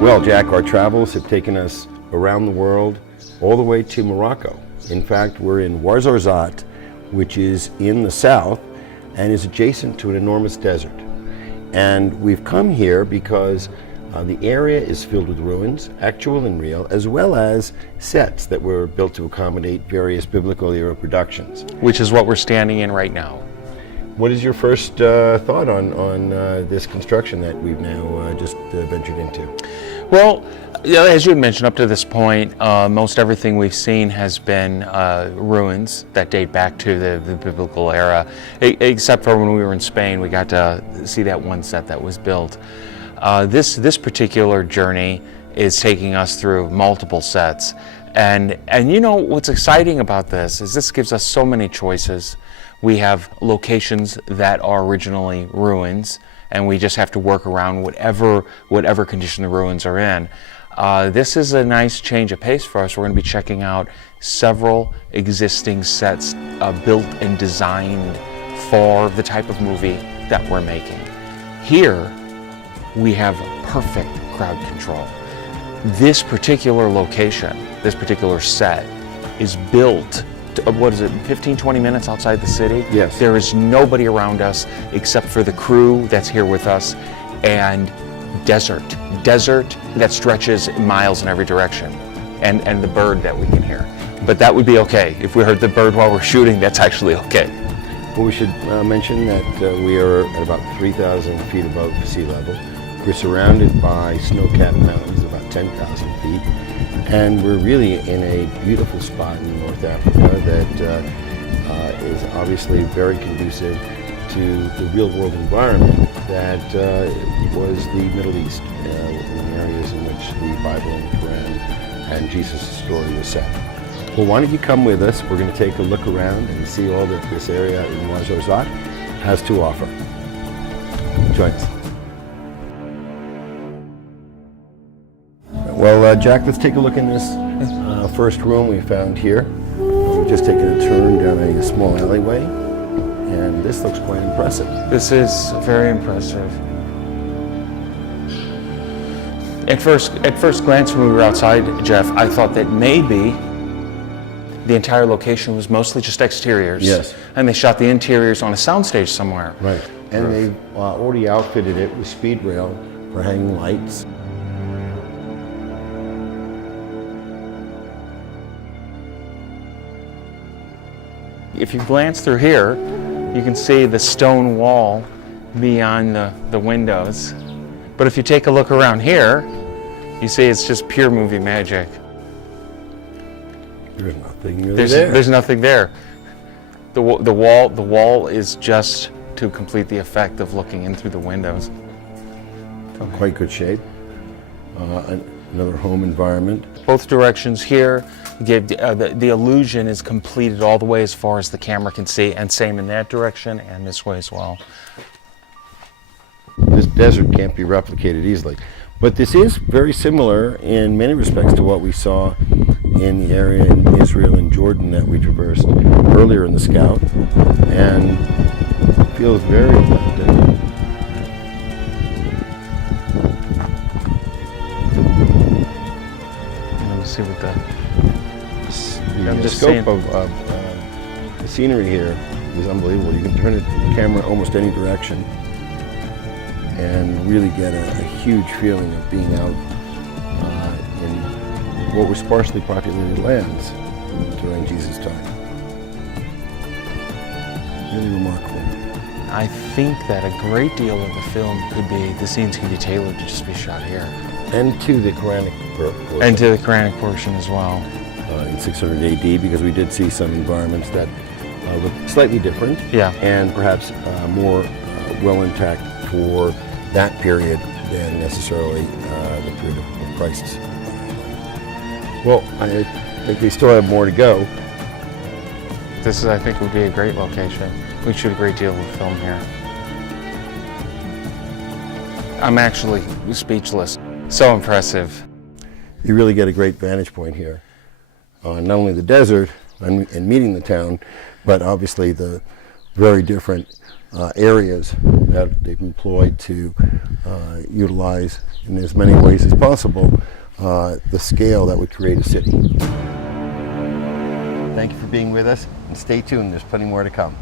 Well, Jack, our travels have taken us around the world, all the way to Morocco. In fact, we're in Ouarzazate, which is in the south and is adjacent to an enormous desert. And we've come here because the area is filled with ruins, actual and real, as well as sets that were built to accommodate various biblical era productions. Which is what we're standing in right now. What is your first thought on this construction that we've now just ventured into? Well, as you had mentioned, up to this point, most everything we've seen has been ruins that date back to the biblical era, except for when we were in Spain, we got to see that one set that was built. This particular journey is taking us through multiple sets, and you know what's exciting about this is this gives us so many choices. We have locations that are originally ruins, and we just have to work around whatever condition the ruins are in. This is a nice change of pace for us. We're going to be checking out several existing sets built and designed for the type of movie that we're making. Here, we have perfect crowd control. This particular location, this particular set, is built what is it, 15-20 minutes outside the city? Yes. There is nobody around us except for the crew that's here with us, and desert that stretches miles in every direction, and the bird that we can hear. But that would be okay. If we heard the bird while we're shooting, that's actually okay. Well, we should mention that we are at about 3,000 feet above sea level. We're surrounded by snow-capped mountains, about 10,000 feet. And we're really in a beautiful spot in North Africa that is obviously very conducive to the real-world environment that was the Middle East, in the areas in which the Bible and the Quran and Jesus' story was set. Well, why don't you come with us? We're going to take a look around and see all that this area in Ouarzazate has to offer. Join us. Well, Jack, let's take a look in this first room we found here. We've just taken a turn down a small alleyway, and this looks quite impressive. This is very impressive. At first glance when we were outside, Jeff, I thought that maybe the entire location was mostly just exteriors. Yes. And they shot the interiors on a soundstage somewhere. Right. And they've already outfitted it with speed rail for hanging lights. If you glance through here, you can see the stone wall beyond the windows. But if you take a look around here, you see it's just pure movie magic. There's nothing really there. There's nothing there. The wall is just to complete the effect of looking in through the windows. Quite good shape. Another home environment. Both directions here give the illusion is completed all the way as far as the camera can see, and same in that direction and this way as well. This desert can't be replicated easily, but this is very similar in many respects to what we saw in the area in Israel and Jordan that we traversed earlier in the Scout, and feels very authentic. Let me see what the scope of the scenery here is unbelievable. You can turn the camera almost any direction and really get a huge feeling of being out in what were sparsely populated lands during Jesus' time. Really remarkable. I think that a great deal of the film the scenes can be tailored to just be shot here. And to the Quranic portion. And to the Quranic portion as well. In 600 AD, because we did see some environments that look slightly different. Yeah. And perhaps more well intact for that period than necessarily the period of Christ's. Well, I think we still have more to go. This I think, would be a great location. We shoot a great deal of film here. I'm actually speechless. So impressive. You really get a great vantage point here on not only the desert and meeting the town, but obviously the very different areas that they've employed to utilize in as many ways as possible the scale that would create a city. Thank you for being with us, and stay tuned, there's plenty more to come.